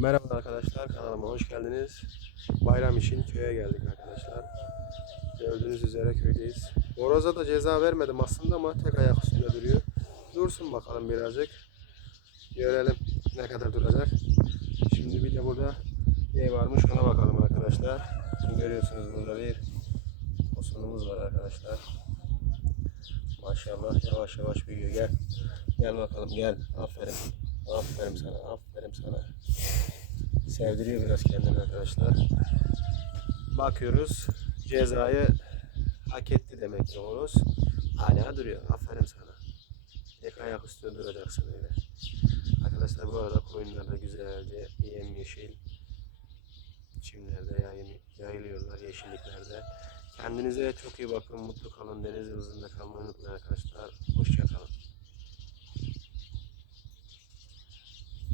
Merhaba arkadaşlar kanalıma hoş geldiniz. Bayram için köye geldik arkadaşlar. Gördüğünüz üzere köydeyiz. Horoza da ceza vermedim aslında ama tek ayak üstünde duruyor. Dursun bakalım birazcık. Görelim ne kadar duracak. Şimdi bir de burada ne varmış ona bakalım arkadaşlar. Görüyorsunuz burada bir tosunumuz var arkadaşlar. Maşallah yavaş yavaş büyüyor. Gel. Gel bakalım gel. Aferin. Aferin sana. Aferin sana. Sevdiriyor biraz kendini arkadaşlar. Bakıyoruz. Cezayı hak etti demek ki horoz. Hala duruyor. Aferin sana. Tek ayak üstünde duracaksın öyle. Arkadaşlar bu arada koyunlar da güzelce yemyeşil çimlerde yayın, yayılıyorlar yeşilliklerde. Kendinize çok iyi bakın. Mutlu kalın. Deniz hızında kalmayı.